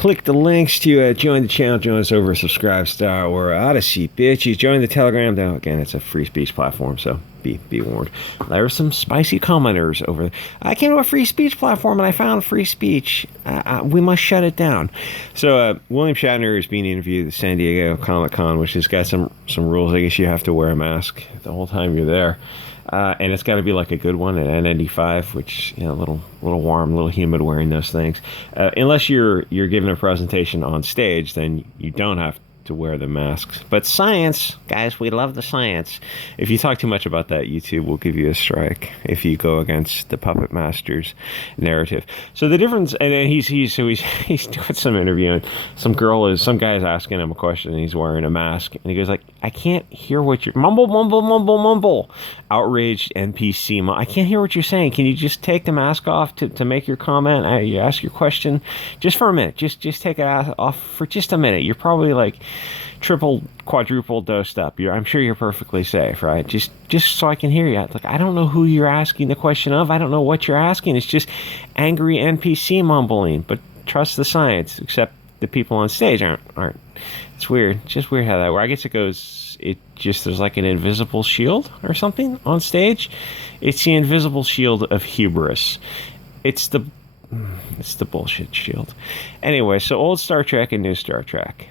Click the links to join the channel, join us over Subscribestar or Odyssey, bitches. Join the Telegram. Now, again, it's a free speech platform, so be warned. There were some spicy commenters over there. I came to a free speech platform and I found free speech. We must shut it down. So William Shatner is being interviewed at San Diego Comic-Con, which has got some rules. I guess you have to wear a mask the whole time you're there. And it's got to be like a good one, an N95, which, you know, a little warm, a little humid wearing those things. Unless you're giving a presentation on stage, then you don't have to wear the masks. But science, guys, we love the science. If you talk too much about that, YouTube will give you a strike if you go against the puppet master's narrative. So the difference, and then he's doing some interviewing. Some guy is asking him a question, and he's wearing a mask, and he goes like, "I can't hear what you're mumble." Outraged NPC, I can't hear what you're saying. Can you just take the mask off to make your comment? You ask your question just for a minute. Just take it off for just a minute. You're probably like triple, quadruple dosed up. I'm sure you're perfectly safe, right? Just so I can hear you. Like, I don't know who you're asking the question of. I don't know what you're asking. It's just angry NPC mumbling. But trust the science. Except the people on stage aren't. It's weird. It's just weird how that works. I guess it goes. There's like an invisible shield or something on stage. It's the invisible shield of hubris. It's the bullshit shield. Anyway, so old Star Trek and new Star Trek.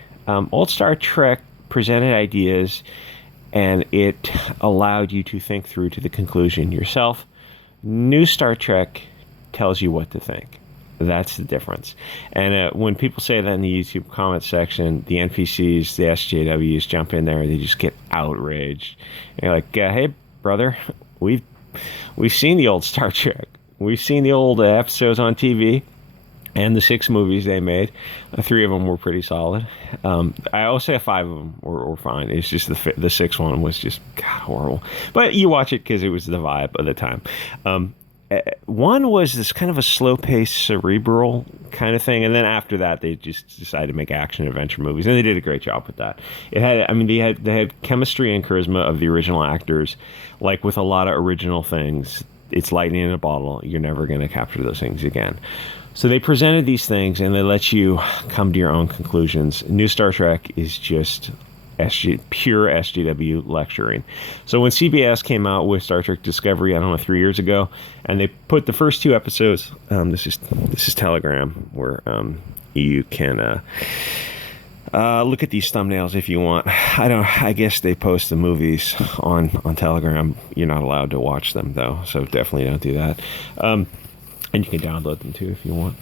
Old Star Trek presented ideas, and it allowed you to think through to the conclusion yourself. New Star Trek tells you what to think. That's the difference. And when people say that in the YouTube comment section, the NPCs, the SJWs jump in there and they just get outraged. And you're like, hey, brother, we've seen the old Star Trek. We've seen the old episodes on TV and the 6 movies they made. 3 of them were pretty solid. I will say 5 of them were fine. It's just the 6th one was just horrible. But you watch it because it was the vibe of the time. One was this kind of a slow-paced, cerebral kind of thing, and then after that, they just decided to make action-adventure movies, and they did a great job with that. They had chemistry and charisma of the original actors, like with a lot of original things. It's lightning in a bottle. You're never going to capture those things again. So they presented these things, and they let you come to your own conclusions. New Star Trek is just pure SJW lecturing. So when CBS came out with Star Trek Discovery, I don't know, 3 years ago, and they put the first 2 episodes. This is Telegram, where you can look at these thumbnails if you want. I guess they post the movies on Telegram. You're not allowed to watch them though, so definitely don't do that. And you can download them too if you want.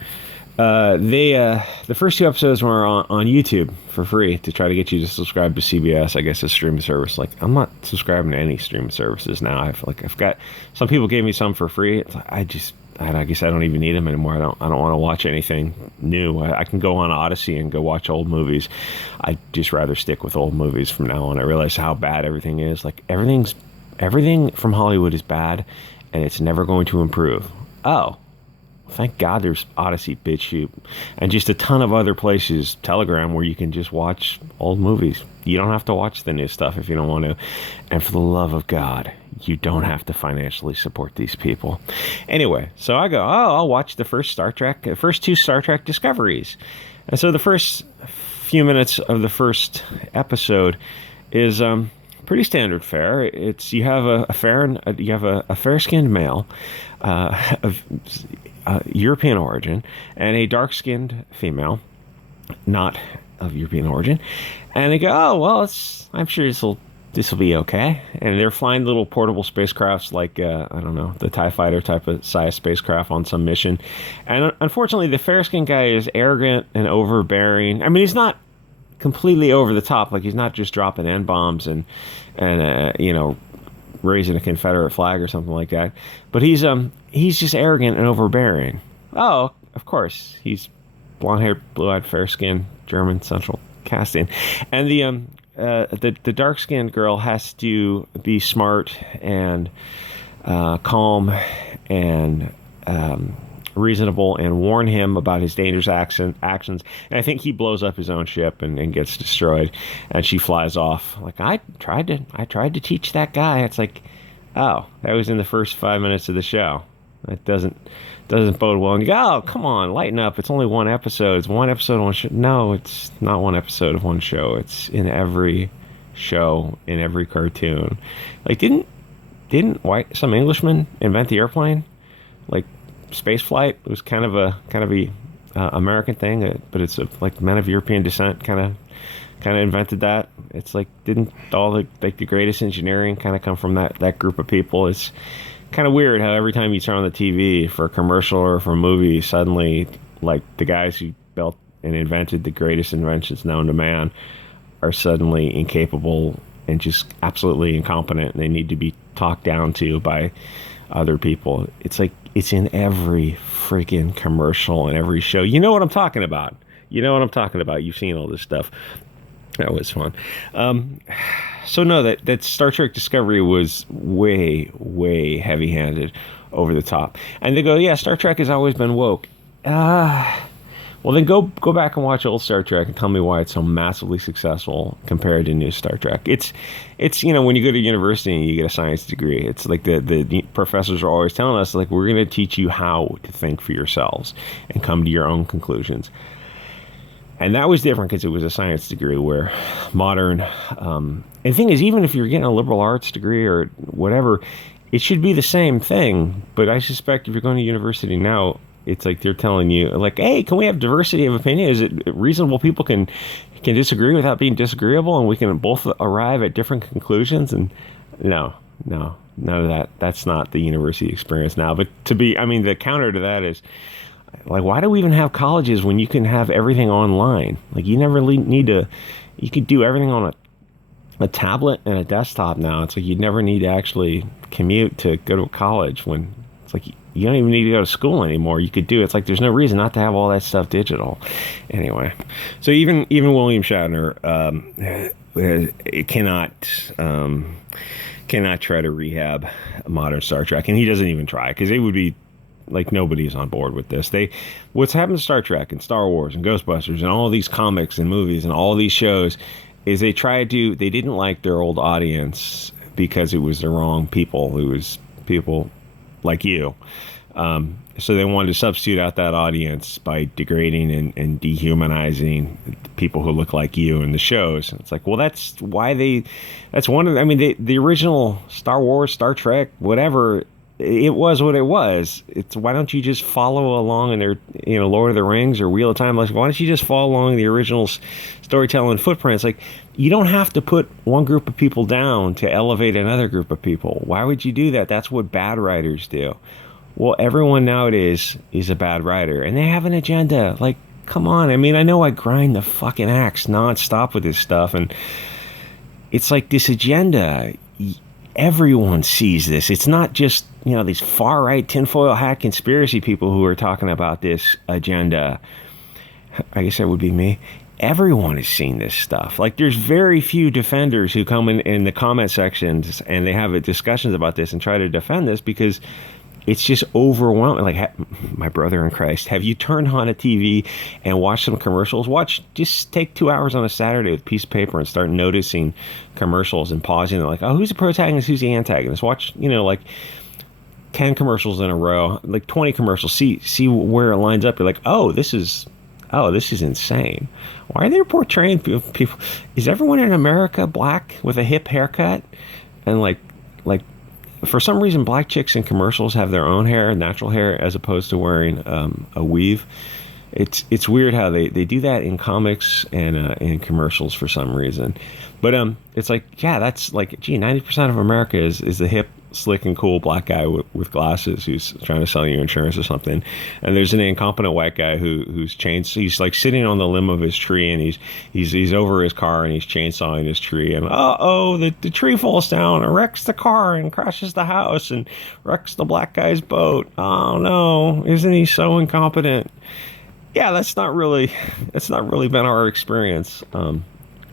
The first 2 episodes were on YouTube for free to try to get you to subscribe to CBS, I guess, a streaming service. Like, I'm not subscribing to any streaming services now. I've got some people gave me some for free. It's like, I guess I don't even need them anymore. I don't want to watch anything new. I can go on Odyssey and go watch old movies. I'd just rather stick with old movies from now on. I realize how bad everything is. Like, everything from Hollywood is bad, and it's never going to improve. Oh. Thank God there's Odyssey, BitChute, and just a ton of other places, Telegram, where you can just watch old movies. You don't have to watch the new stuff if you don't want to. And for the love of God, you don't have to financially support these people. Anyway, so I go, I'll watch the first 2 Star Trek Discoveries. And so the first few minutes of the first episode is pretty standard fare. It's you have a fair-skinned male of European origin and a dark-skinned female, not of European origin, and they go, oh well, I'm sure this will be okay. And they're flying little portable spacecrafts, like I don't know, the TIE fighter type of size spacecraft on some mission. And unfortunately, the fair-skinned guy is arrogant and overbearing. I mean, he's not completely over the top, like he's not just dropping N-bombs and raising a Confederate flag or something like that, but he's just arrogant and overbearing. Oh, of course, he's blonde-haired, blue-eyed, fair-skinned, German central casting, and the dark-skinned girl has to be smart and calm and reasonable and warn him about his dangerous actions. And I think he blows up his own ship and gets destroyed, and she flies off. Like, I tried to teach that guy. It's like, oh, that was in the first 5 minutes of the show. That doesn't bode well. And you go, oh, come on, lighten up. It's only one episode. It's one episode of one show. No, it's not one episode of one show. It's in every show, in every cartoon. Like, didn't some Englishman invent the airplane? Like, space flight was kind of a American thing, but it's like men of European descent kind of invented that. It's like, didn't all the greatest engineering kind of come from that group of people? It's kind of weird how every time you turn on the TV for a commercial or for a movie, suddenly like the guys who built and invented the greatest inventions known to man are suddenly incapable and just absolutely incompetent, and they need to be talked down to by other people. It's like, it's in every freaking commercial and every show. You know what I'm talking about. You've seen all this stuff. That was fun. So no, that Star Trek Discovery was way, way heavy-handed, over the top. And they go, yeah, Star Trek has always been woke. Well, then go back and watch old Star Trek and tell me why it's so massively successful compared to new Star Trek. It's when you go to university and you get a science degree, it's like the professors are always telling us, like, we're going to teach you how to think for yourselves and come to your own conclusions. And that was different because it was a science degree, where modern, and the thing is, even if you're getting a liberal arts degree or whatever, it should be the same thing. But I suspect if you're going to university now, it's like they're telling you, like, hey, can we have diversity of opinion? Is it reasonable people can disagree without being disagreeable, and we can both arrive at different conclusions? And no, none of that. That's not the university experience now. But the counter to that is, like, why do we even have colleges when you can have everything online? Like, you never need to, you could do everything on a tablet and a desktop now. It's like you never need to actually commute to go to a college, when it's like you don't even need to go to school anymore. You could do it. It's like there's no reason not to have all that stuff digital. Anyway, so even William Shatner cannot try to rehab modern Star Trek, and he doesn't even try, because it would be like nobody's on board with this. What's happened to Star Trek and Star Wars and Ghostbusters and all these comics and movies and all these shows is they didn't like their old audience because it was the wrong people. It was people like you. So they wanted to substitute out that audience by degrading and dehumanizing people who look like you in the shows. It's like, well, that's one of the original Star Wars, Star Trek, whatever, it was what it was. It's, why don't you just follow along in their, Lord of the Rings or Wheel of Time? Like, why don't you just follow along the original storytelling footprints? Like, you don't have to put one group of people down to elevate another group of people. Why would you do that? That's what bad writers do. Well, everyone nowadays is a bad writer, and they have an agenda. Like, come on. I know I grind the fucking axe nonstop with this stuff, and it's like this agenda. Everyone sees this. It's not just, these far-right tinfoil hat conspiracy people who are talking about this agenda. I guess that would be me. Everyone has seen this stuff. Like, there's very few defenders who come in the comment sections and they have discussions about this and try to defend this, because it's just overwhelming. Like, my brother in Christ, have you turned on a TV and watched some commercials? Just take 2 hours on a Saturday with a piece of paper and start noticing commercials and pausing. They're like, oh, who's the protagonist? Who's the antagonist? Watch, like 10 commercials in a row, like 20 commercials. See where it lines up. You're like, oh, this is insane. Why are they portraying people? Is everyone in America black with a hip haircut? And like, for some reason, black chicks in commercials have their own hair, natural hair, as opposed to wearing a weave. It's weird how they do that in comics and in commercials for some reason. But it's like, yeah, that's like, 90% of America is the hip, slick and cool black guy with glasses who's trying to sell you insurance or something. And there's an incompetent white guy who's he's like sitting on the limb of his tree, and he's over his car and he's chainsawing his tree, and the tree falls down and wrecks the car and crashes the house and wrecks the black guy's boat. Oh no, isn't he so incompetent? Yeah, that's not really been our experience in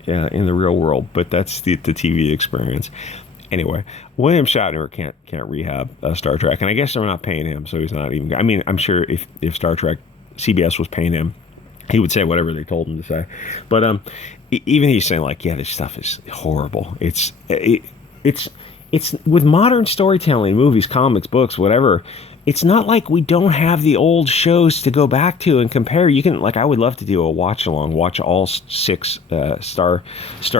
the real world, but that's the TV experience. Anyway, William Shatner can't rehab Star Trek, and I guess they're not paying him, so he's not even. I'm sure if Star Trek CBS was paying him, he would say whatever they told him to say. But even he's saying, like, yeah, this stuff is horrible. It's with modern storytelling, movies, comics, books, whatever. it's not like we don't have the old shows to go back to and compare. You can, like, I would love to do a watch along, watch all 6 Star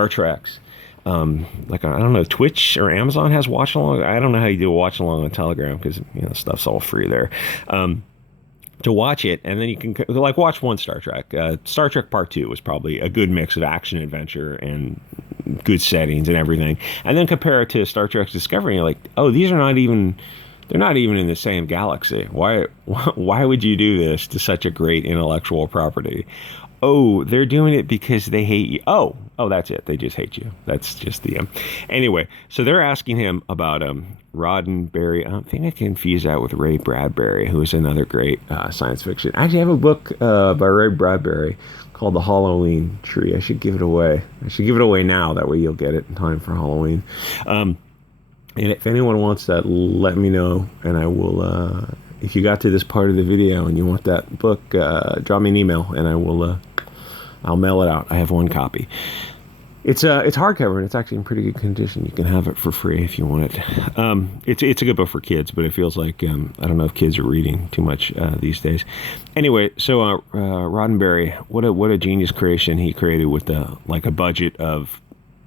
Treks. Like, I don't know, Twitch or Amazon has watch along. I don't know how you do a watch along on Telegram, because stuff's all free there. To watch it, and then you can like watch one Star Trek. Star Trek Part 2 was probably a good mix of action, adventure, and good settings and everything. And then compare it to Star Trek Discovery, and you're like, oh, these are not even. They're not even in the same galaxy. Why would you do this to such a great intellectual property? Oh, they're doing it because they hate you. Oh, that's it. They just hate you. That's just the anyway. So they're asking him about Roddenberry. I think I confuse that with Ray Bradbury, who is another great science fiction. Actually, I have a book by Ray Bradbury called The Halloween Tree. I should give it away. I should give it away now. That way you'll get it in time for Halloween. And if anyone wants that, let me know, and I will. If you got to this part of the video and you want that book, drop me an email, and I will. I'll mail it out. I have 1 copy. It's hardcover, and it's actually in pretty good condition. You can have it for free if you want it. It's a good book for kids, but it feels like I don't know if kids are reading too much these days. Anyway, so Roddenberry, what a genius creation he created with a budget of.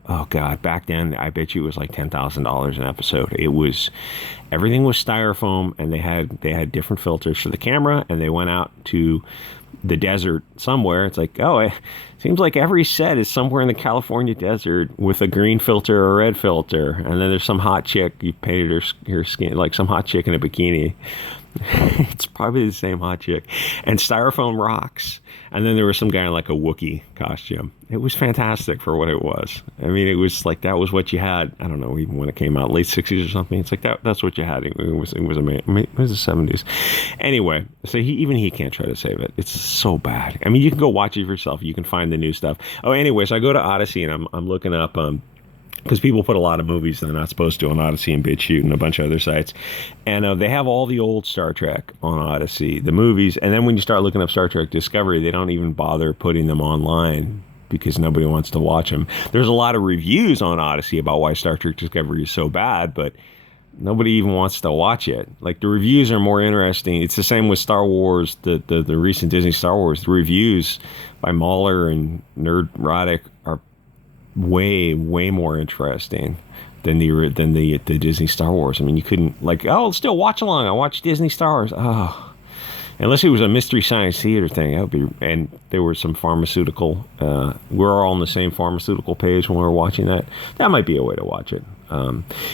Oh God! Back then, I bet you it was like $10,000 an episode. It was, everything was styrofoam, and they had different filters for the camera, and they went out to the desert somewhere. It's like, oh, it seems like every set is somewhere in the California desert with a green filter or a red filter, and then there's some hot chick, you painted her skin like some hot chick in a bikini. It's probably the same hot chick, and styrofoam rocks. And then there was some guy in like a Wookiee costume. It was fantastic for what it was. I mean, it was like, that was what you had. I don't know, even when it came out, late 60s or something. It's like that's what you had. It was amazing. I mean, it was the 70s. Anyway, so he can't try to save it. It's so bad. I mean, you can go watch it for yourself. You can find the new stuff. Oh, anyway, so I go to Odyssey, and I'm looking up because people put a lot of movies they're not supposed to on Odyssey and BitChute and a bunch of other sites. And they have all the old Star Trek on Odyssey, the movies. And then when you start looking up Star Trek Discovery, they don't even bother putting them online because nobody wants to watch them. There's a lot of reviews on Odyssey about why Star Trek Discovery is so bad, but nobody even wants to watch it. Like, the reviews are more interesting. It's the same with Star Wars, the recent Disney Star Wars. The reviews by Mahler and Nerdrotic are way more interesting than the Disney Star Wars. I mean, you couldn't, like, oh, still watch along. I watched Disney Star Wars. Oh, unless it was a Mystery Science Theater thing, that would be. And there was some pharmaceutical. We're all on the same pharmaceutical page when we're watching that. That might be a way to watch it.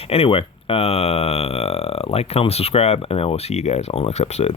Anyway, like, comment, subscribe, and I will see you guys on the next episode.